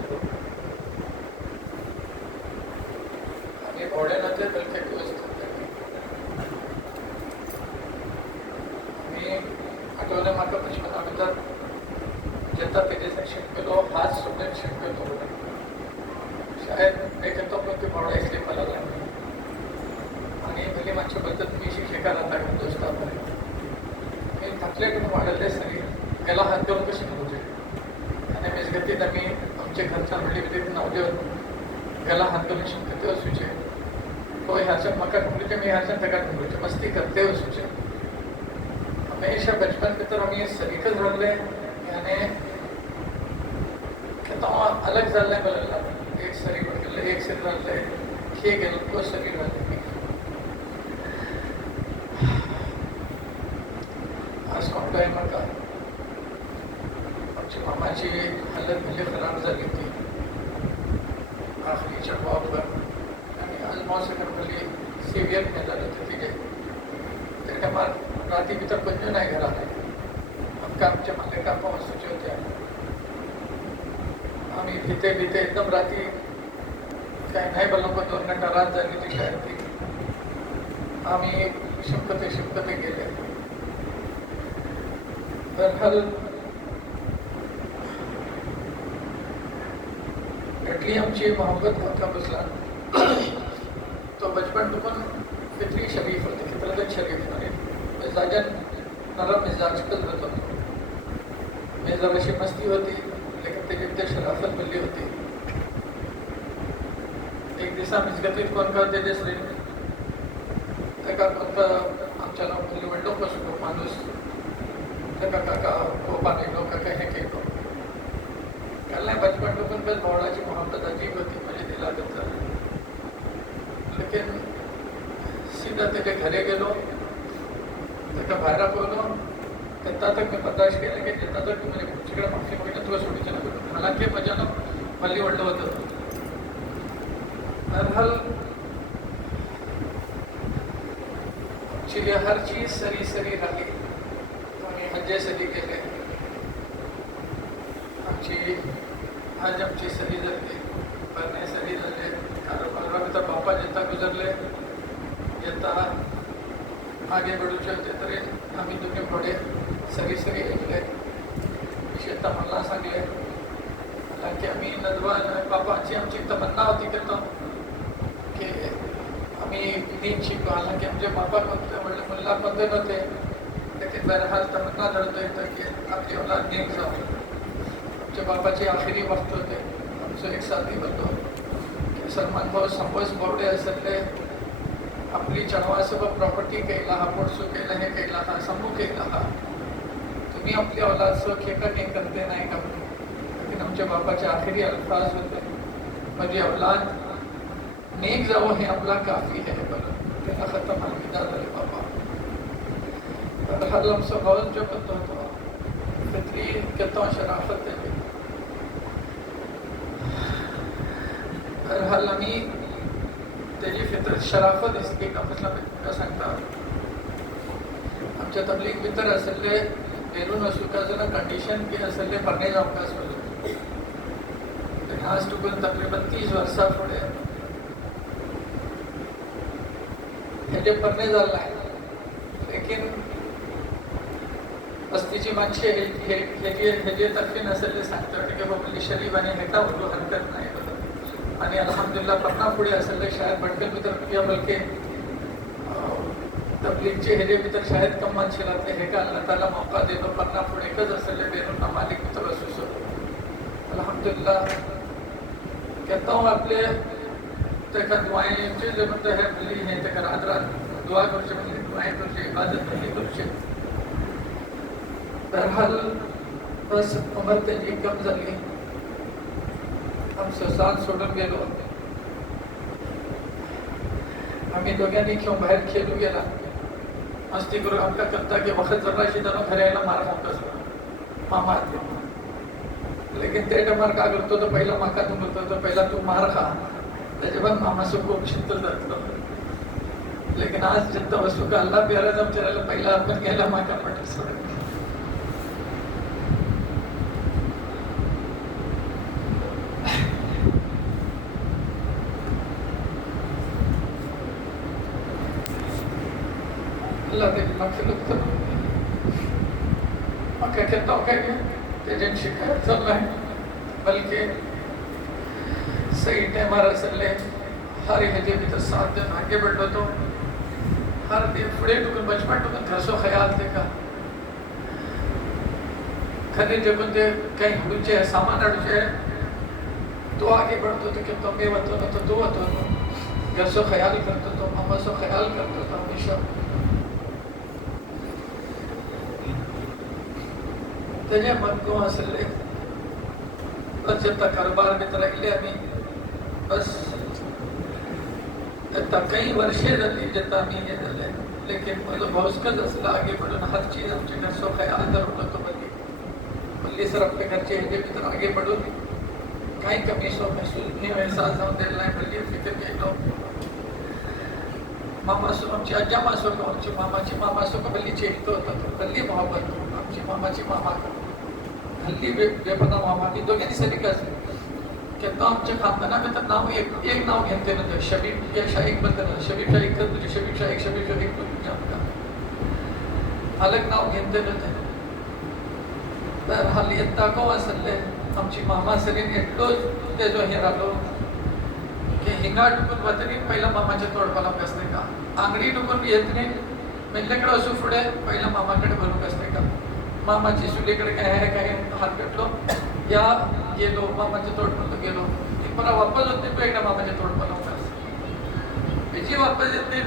जातो आणि घोड्यानाचे दलके दिवस मी आठवले म्हाका बचपना भितर जेन्ना तेजेर शिकलो हाच स्टुडंट शिकलो शाळेत एक येतो पण ती घोडा इसली लागला आणि भली मातशे पद्दत मी शिक्षिका जाता दोस्तापर्यंत मी थकले करून वाढले सरी गेला हात करून कशी नव्हते आणि मेजगतीत आम्ही आमच्या घरच्या म्हणली विधीत नवदेव गेला हात करून शिकते वसूचे तो ह्याच्या म्हाका ढुंगलीचे मी ह्याच्या तेका ढुंगलीचे मस्ती करते वसूचे हमेशा बचपन भितर आम्ही सरीकच राहले याने अलग जाल्ले बदलला एक सरी गेले एक सरी राहले खे गेलो तो सरी राहले आज कोणताही म्हाका आमच्या मामाची हालत म्हणजे खराब झाली होती आखरीच्या बाबवर आणि ऑलमोस्ट भली सिवियर में झालं होतं तिथे त्या टायमार राती भितर पंजू नाही घरात आमकां आमच्या मालका वस्तूचे होत्या आम्ही भिते भिते एकदम राती काय नाही बोललो पण 2 घंटा रात झाली ती शाळेत ती आम्ही शिकते गेले दरहल एटली आमची मोहब्बत म्हाका बसला तो बचपन टुकून कितली शरीफ होते कितलेच शरीफ होते मिजाजन नरम मिजाज कल होतो मिजाज अशी मस्ती होती लेकिन त्याची शराफत बोलली होती एक दिवसा मिजगतीत कोण का ते दिसले एका कोणता आमच्या बोलली म्हणलो कसो माणूस एका काका कोपा निघलो काका हे केलो काल नाही बचपन टुकून पण भावडाची मोहब्बत अजीब होती म्हणजे दिला तर लेकिन सीधा त्याच्या घरी गेलो त्याच्या बाहेर पळलो तेव्हा तक मी बर्दाश्त केलं की जेव्हा तक म्हणजे तुमच्याकडे माफी मागितलं तुला सोडीचं नको मला की मजानं मल्ली वाटलं होतं दरहल आमची हर चीज सरी राहिली आम्ही हजे सरी गेले आज आमची सरी झाली परणे सरी झाले कारोबार तर बापा जेता गुजरले जेता आगे बढूचे होते तरी आम्ही दोन्ही घोडे सरी गेले शेता मला सांगले की आम्ही नदवा बापाची आमची तमन्ना होती की आम्ही दीन शिकू हालांकि आमचे बापा कोणते म्हणले मुल्ला कोणते नव्हते लेकिन बहरहाल तमन्ना धरतोय तर की आपली औलाद नेक जाऊ आमच्या बापाचे आखिरी वक्त होते आमचं एक साथी होतो की सलमान भाऊ संभोस बोर्डे असले आपली चढवासोबत प्रॉपर्टी केला हा पोटसो केला हे केला हा समूह केला हा तुम्ही आपल्या औलादचं खेका काही करते नाही का लेकिन आमच्या बापाचे आखिरी अल्फाज होते माझी औलाद नेक जावं हे आपला काफी है बरं त्याला खतम अलविदा झाले बाबा बहरहाल आमचं भाऊ जो करतो होतो फित्री कितना शराफत है बहरहाल आम्ही त्याची फितर शराफत इसली का मतलब सांगता आमच्या तबलीग भितर असले बेरून वसूकाचं कंडिशन की असले परणे जाऊन का असलो आज टुकून तकरीबन 30 वर्षा पुढे ह्याचे परणे झालं आहे लेकिन वस्तीची माणसे ह्याचे तर्फे नसले सांगतो की बाबा शरीफ आणि हेटा बोलू हरकत नाही आणि अल्हम्दुलिल्लाह पटना पुढे असले शाळेत भटकल भितर या बलके तबलीगचे हेजे भितर शाळेत कम्मान शिलातले हे का अल्लाह ताला मौका देतो पटना पुढे एकच असले बेरून मालिक भितर असू अल्हम्दुलिल्लाह कहता हूँ आपले तेका दुआएं जे म्हणते है भली है तेका रात रात दुआ करचे म्हणजे दुआएं करचे इबादत भली करचे बहरहाल बस उमर त्याची कम झाली आमचं साथ सोडून गेलो आम्ही दोघांनी घेऊन बाहेर खेळू गेला मस्ती करू आमका करता की वखत जराशी त्यानं घरी यायला मार खातो मामा लेकिन ते टायमार का करतो तर पहिला माका तू म्हणतो तर पहिला तू मार खा त्याच्या बाद मामाचं खूप चिंत जातं लेकिन आज जिद्द वस्तू का अल्लाह प्यारा जब चला पहिला आपण गेला माका म्हटलं अल्लाह तेरी मगफिरत करो। मैं कहता हूँ कि तेरे शिकायत चल रहा है बल्कि सही टाइम हमारा चल हर हजे भी तो 7 दिन आगे बढ़ो तो हर दिन फुड़े टुकन बचपन टुकन घर सो ख्याल देखा खरे जब कहीं हुड़चे सामान अड़चे तो आगे बढ़ते तो कि तुम ये बतो ना तो दो बतो घर सो ख्याल करते तो मम्मा सो ख्याल करते तो हमेशा तेरे मन को हासिल ले बस जब तक कारोबार में तरह ले अभी बस तब कई वर्षे रही जता नहीं है चले लेकिन मतलब बहुत असल आगे बढ़ो हर चीज़ हमसे घर सो ख्याल करो तो बल्कि सर अपने घर चाहिए भी तो आगे बढ़ो कहीं कमी सो महसूस नहीं हो एहसास हम दिल नहीं बल्कि फिक्र के लो मामा सो आमची अज्जा मासो को आमची मामा सो को बल्ली चाहिए तो बल्ली मोहब्बत आमची मामा को हल्ली बेपना मामा की दोघांनी सरी कहता आमच्या खानदानात नाव एक नाव घेते ना शबीब या शाहीक बद्दल शबीब शाहीक कर तुझे शबीब शाहीक तुझ्या अलग नाव घेते ना तर हाली येता को असले आमची मामा सरीन एटलोच तेजो हे राहिलो की हिंगा टुकून वतनी पहिला मामाच्या तोडपाला बसते का आंगडी टुकून येत नाही मेल्लेकडे असू पुढे पहिला मामाकडे भरून बसते का मामाची सुलीकडे काय आहे काय हात पेटलो या गेलो मामाच्या तोडपाला गेलो की मला वापस होत नाही तो एकदा मामाच्या तोडपाला बिजी वापस येत नाही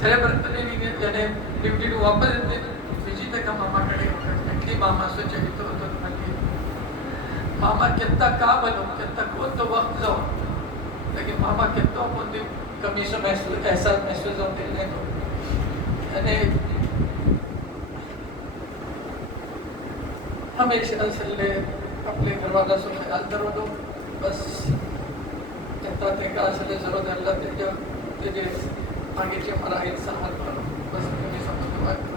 खऱ्यापर्यंत नाही याने ड्युटी वापस येत नाही बिजी ते का मामाकडे नक्की मामा सो चलित होतो नक्की मामा कितना का बनो कितना कोण तो वक्त जाओ लेकिन मामा कितना कोणती कमी सो महसूस एहसास महसूस होते नहीं तो याने हमेशा असले अपने घरवाला सो ख्याल करो दो बस कहता थे का असले जरूरत अल्लाह तेरे आगे के मराहिल सहल करो बस तुम्हें समझ